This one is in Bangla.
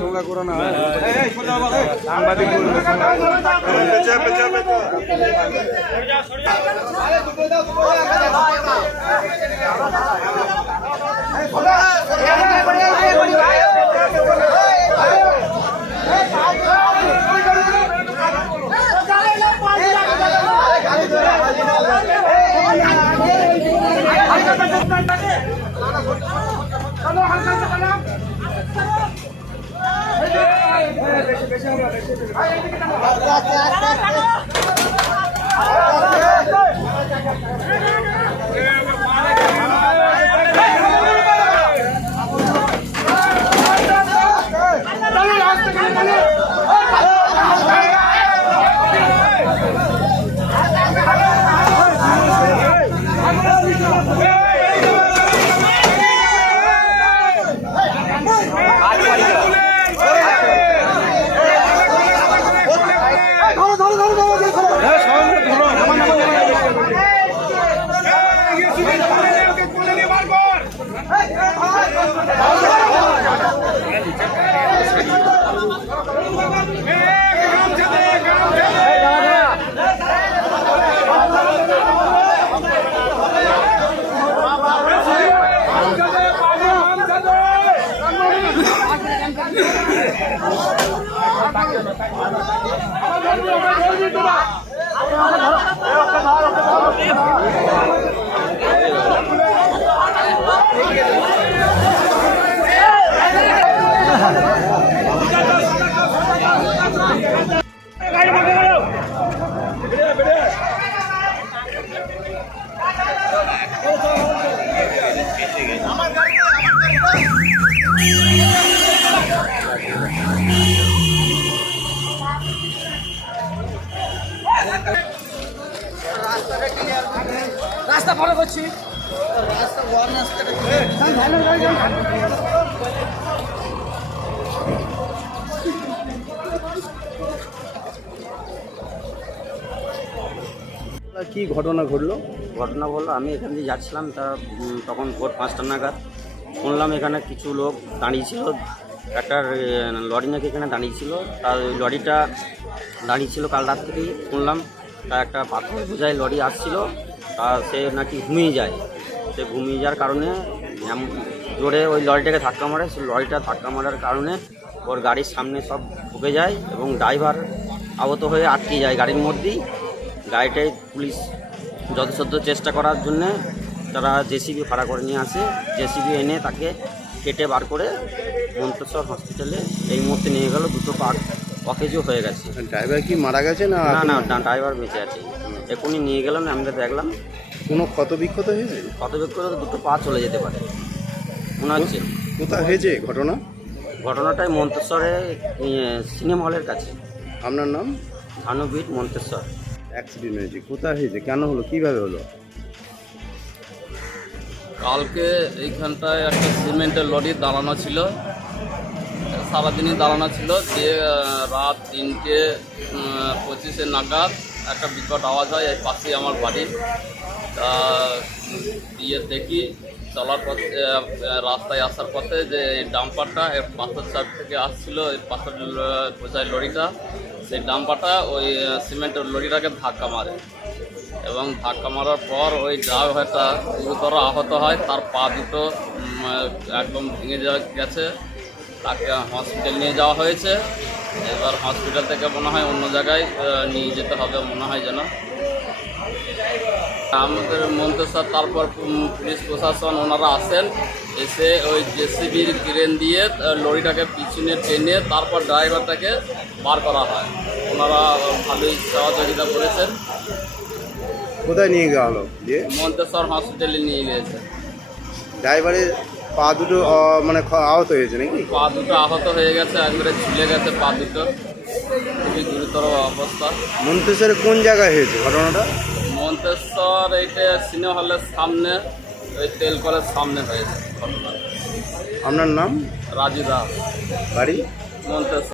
তোমরা করো না সাংবাদিক রাস্তা ফলো করছি কি ঘটনা ঘটলো? ঘটনা বললো আমি এখান দিয়ে যাচ্ছিলাম, তখন ভোর 5টা নাগাদ শুনলাম এখানে কিছু লোক দাঁড়িয়েছিল, একটা লরি নাকি এখানে দাঁড়িয়েছিল। তার ওই লরিটা দাঁড়িয়েছিল কাল রাত থেকেই শুনলাম। তার একটা পাথর বোঝাই লরি আসছিল, সে নাকি ঘুমিয়ে যায়। সে ঘুমিয়ে যাওয়ার কারণে জোরে ওই লরিটাকে ধাক্কা মারে। সেই লরিটা ধাক্কা মারার কারণে ওর গাড়ির সামনে সব ঢুকে যায় এবং ড্রাইভার আহত হয়ে আটকে যায় গাড়ির মধ্যেই। গাড়িটাই পুলিশ যথাসাধ্য চেষ্টা করার জন্যে তারা জেসিবি ভাড়া করে নিয়ে আসে। জেসিবি এনে তাকে কেটে বার করে মন্তেশ্বর হসপিটালে এই মুহূর্তে নিয়ে গেল। দুটো পা অকেজো হয়ে গেছে। ড্রাইভার কি মারা গেছে না? না না, ড্রাইভার বেঁচে আছে। এখনই নিয়ে গেলাম, আমরা দেখলাম। কোনো ক্ষত বিক্ষত হয়েছে? ক্ষত বিক্ষত দুটো পা চলে যেতে পারে মনে হচ্ছে। কোথায় হয়েছে ঘটনা? ঘটনাটাই মন্তেশ্বরে সিনেমা হলের কাছে। আপনার নাম? ধানুবিট মন্তেশ্বর। অ্যাক্সিডেন্ট হয়েছে, কোথায় হয়েছে, কেন হলো, কীভাবে হলো? কালকে এইখানটায় একটা সিমেন্টের লরি দাঁড়ানো ছিল, সারাদিনই দাঁড়ানো ছিল। দিয়ে রাত 3:25 নাগাদ একটা বিকট আওয়াজ হয়, এই পাশেই আমার বাড়ি। তা দিয়ে দেখি চলার পথে, রাস্তায় আসার পথে যে এই ডাম্পারটা পাথর চাপ থেকে আসছিল, এই পাথর বোঝাই লরিটা, সেই ডাম্পারটা ওই সিমেন্টের লরিটাকে ধাক্কা মারে এবং ধাক্কা মারার পর ওই ড্রাইভারটা গুরুতর আহত হয়। তার পা দুটো একদম ভেঙে গেছে। তাকে হসপিটাল নিয়ে যাওয়া হয়েছে। এবার হসপিটাল থেকে মনে হয় অন্য জায়গায় নিয়ে যেতে হবে মনে হয় যেন। আমাদের মন্তেশ্বর তারপর পুলিশ প্রশাসন ওনারা আসেন, এসে ওই জেসিবির ক্রেন দিয়ে লরিটাকে পিছনে টেনে তারপর ড্রাইভারটাকে বার করা হয়। ওনারা ভালোই সহযোগিতা করেছেন। কোথায় নিয়ে গেল দিয়ে? মন্তেশ্বর হসপিটালে নিয়ে গিয়েছে। ড্রাইভারের পা দুটো মানে আহত হয়েছে নাকি? পা দুটো আহত হয়ে গেছে, একবারে ঝুলে গেছে পা দুটো, খুবই গুরুতর অবস্থা। মন্তেশ্বরে কোন জায়গায় হয়েছে ঘটনাটা? মন্তেশ্বর এইটা সিনেমা হলের সামনে, ওই তেল কলের সামনে হয়েছে ঘটনা। আপনার নাম? রাজু দাস, বাড়ি? মন্তেশ্বর।